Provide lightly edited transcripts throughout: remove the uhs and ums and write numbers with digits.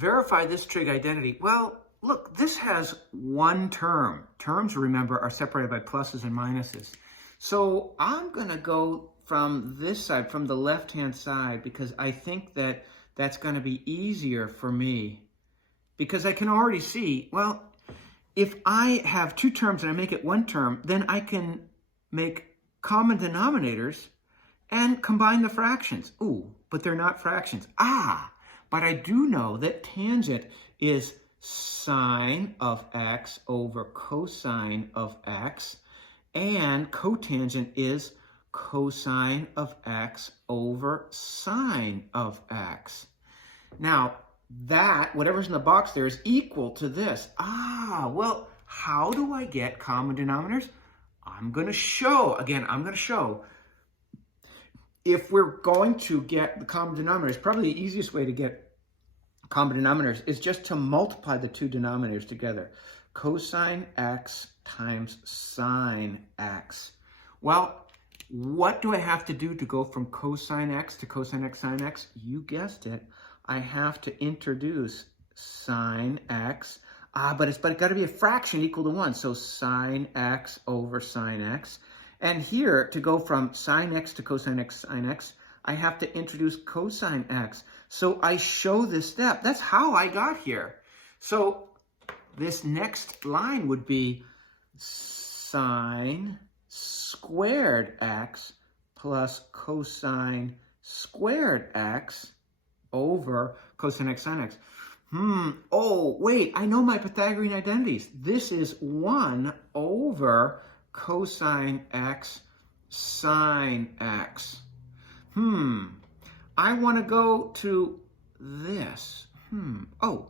verify this trig identity? Well, look, this has one term. Terms, remember, are separated by pluses and minuses. So I'm going to go from this side, from the left-hand side, because I think that that's going to be easier for me. Because I can already see, well, if I have two terms and I make it one term, then I can make common denominators and combine the fractions. Ooh, but they're not fractions. But I do know that tangent is sine of x over cosine of x, and cotangent is cosine of x over sine of x. Now, that, whatever's in the box there, is equal to this. Well, how do I get common denominators? I'm going to show, if we're going to get the common denominators, probably the easiest way to get common denominators is just to multiply the two denominators together. Cosine x times sine x. Well, what do I have to do to go from cosine x to cosine x sine x? You guessed it. I have to introduce sine x. But it's got to be a fraction equal to 1. So sine x over sine x. And here, to go from sine x to cosine x sine x, I have to introduce cosine x. So I show this step. That's how I got here. So this next line would be sine squared x plus cosine squared x over cosine x sine x. Oh, wait, I know my Pythagorean identities. This is 1 over cosine x sine x. I want to go to this. Oh,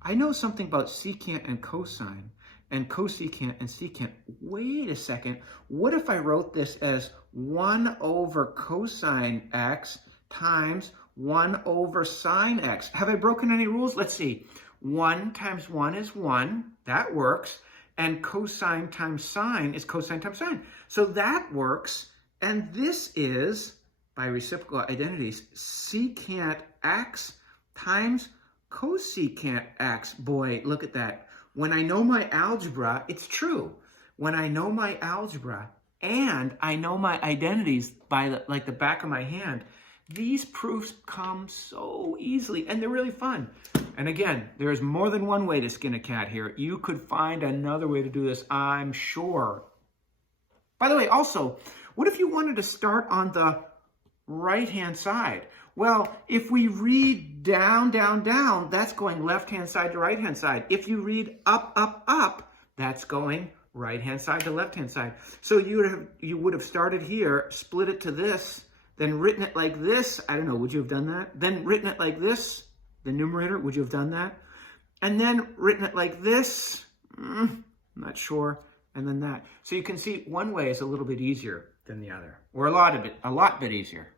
I know something about secant and cosine, and cosecant and secant. Wait a second. What if I wrote this as 1 over cosine x times 1 over sine x? Have I broken any rules? Let's see. 1 times 1 is 1. That works. And cosine times sine is cosine times sine. So that works. And this is, by reciprocal identities, secant x times cosecant x. Boy, look at that. When I know my algebra, it's true. When I know my algebra and I know my identities by the back of my hand, these proofs come so easily, and they're really fun. And again, there's more than one way to skin a cat here. You could find another way to do this, I'm sure. By the way, also, what if you wanted to start on the right-hand side? Well, if we read down, down, down, that's going left-hand side to right-hand side. If you read up, up, up, that's going right-hand side to left-hand side. So you would have started here, split it to this, then written it like this. I don't know, would you have done that? Then written it like this, the numerator, would you have done that? And then written it like this, not sure, and then that. So you can see one way is a little bit easier than the other, or a lot bit easier.